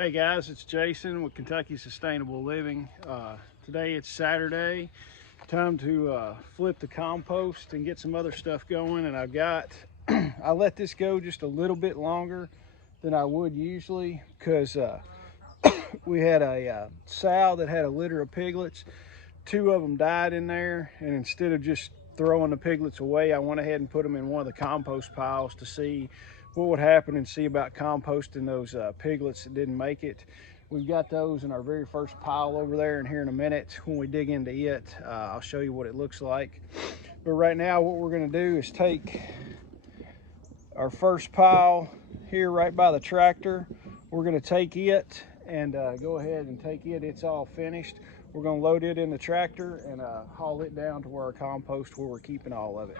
Hey guys, it's Jason with Kentucky Sustainable Living. Today it's Saturday, time to flip the compost and get some other stuff going. And I let this go just a little bit longer than I would usually because we had a sow that had a litter of piglets. Two of them died in there, and instead of just throwing the piglets away, I went ahead and put them in one of the compost piles to see what would happen and see about composting those piglets that didn't make it. We've got those in our very first pile over there, and here in a minute when we dig into it, I'll show you what it looks like. But right now what we're going to do is take our first pile here right by the tractor. We're going to take it and go ahead and take it. It's all finished. We're going to load it in the tractor and haul it down to where our compost, where we're keeping all of it.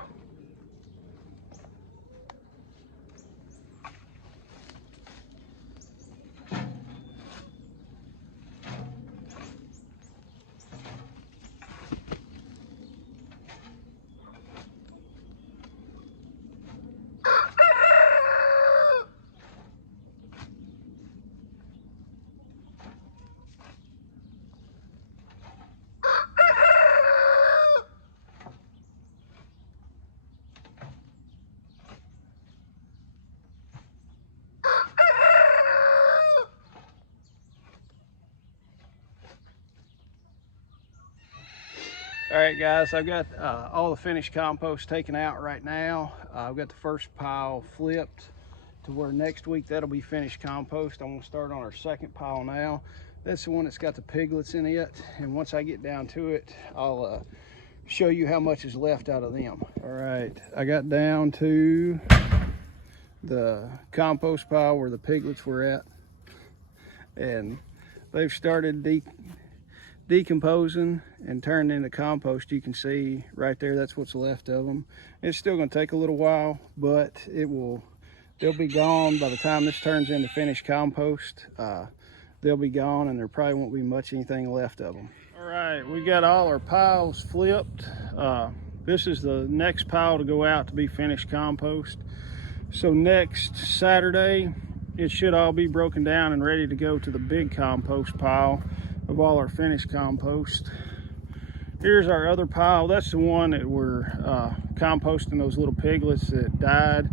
All right guys, I've got all the finished compost taken out right now. I've got the first pile flipped to where next week that'll be finished compost. I'm gonna start on our second pile now. That's the one that's got the piglets in it, and once I get down to it, I'll show you how much is left out of them. All right, I got down to the compost pile where the piglets were at, and they've started decomposing and turned into compost. You can see right there, that's what's left of them. It's still going to take a little while, but they'll be gone by the time this turns into finished compost. They'll be gone, and there probably won't be much anything left of them. All right, we got all our piles flipped. This is the next pile to go out to be finished compost. So next Saturday, it should all be broken down and ready to go to the big compost pile of all our finished compost. Here's our other pile. That's the one that we're composting those little piglets that died.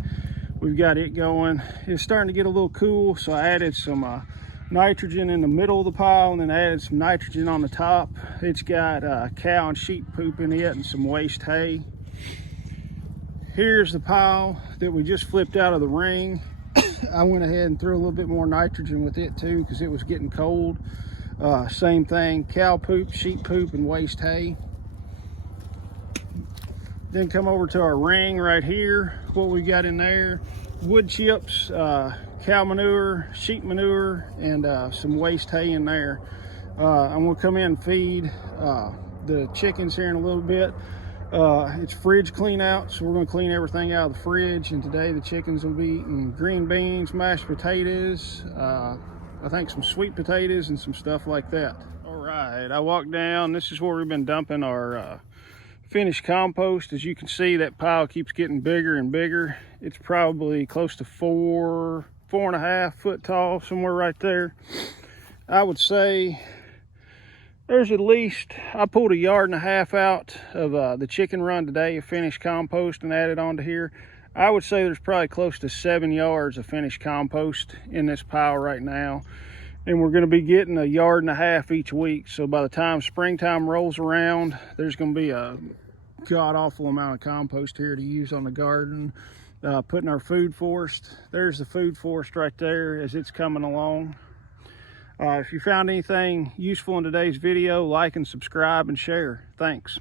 We've got it going. It's starting to get a little cool, so I added some nitrogen in the middle of the pile, and then added some nitrogen on the top. It's got cow and sheep poop in it and some waste hay. Here's the pile that we just flipped out of the ring. I went ahead and threw a little bit more nitrogen with it too because it was getting cold. Same thing, cow poop, sheep poop, and waste hay. Then come over to our ring right here. What we got in there: wood chips, cow manure, sheep manure, and some waste hay in there. I'm gonna come in and feed the chickens here in a little bit. It's fridge clean out, so we're gonna clean everything out of the fridge, and today the chickens will be eating green beans, mashed potatoes, I think some sweet potatoes and some stuff like that. All right, I walked down. This is where we've been dumping our finished compost. As you can see, that pile keeps getting bigger and bigger. It's probably close to 4.5 foot tall, somewhere right there. I would say there's at least, I pulled 1.5 yards out of the chicken run today of finished compost and added onto here. I would say there's probably close to 7 yards of finished compost in this pile right now. And we're going to be getting 1.5 yards each week. So by the time springtime rolls around, there's going to be a god-awful amount of compost here to use on the garden. Putting our food forest. There's the food forest right there as it's coming along. If you found anything useful in today's video, like and subscribe and share. Thanks.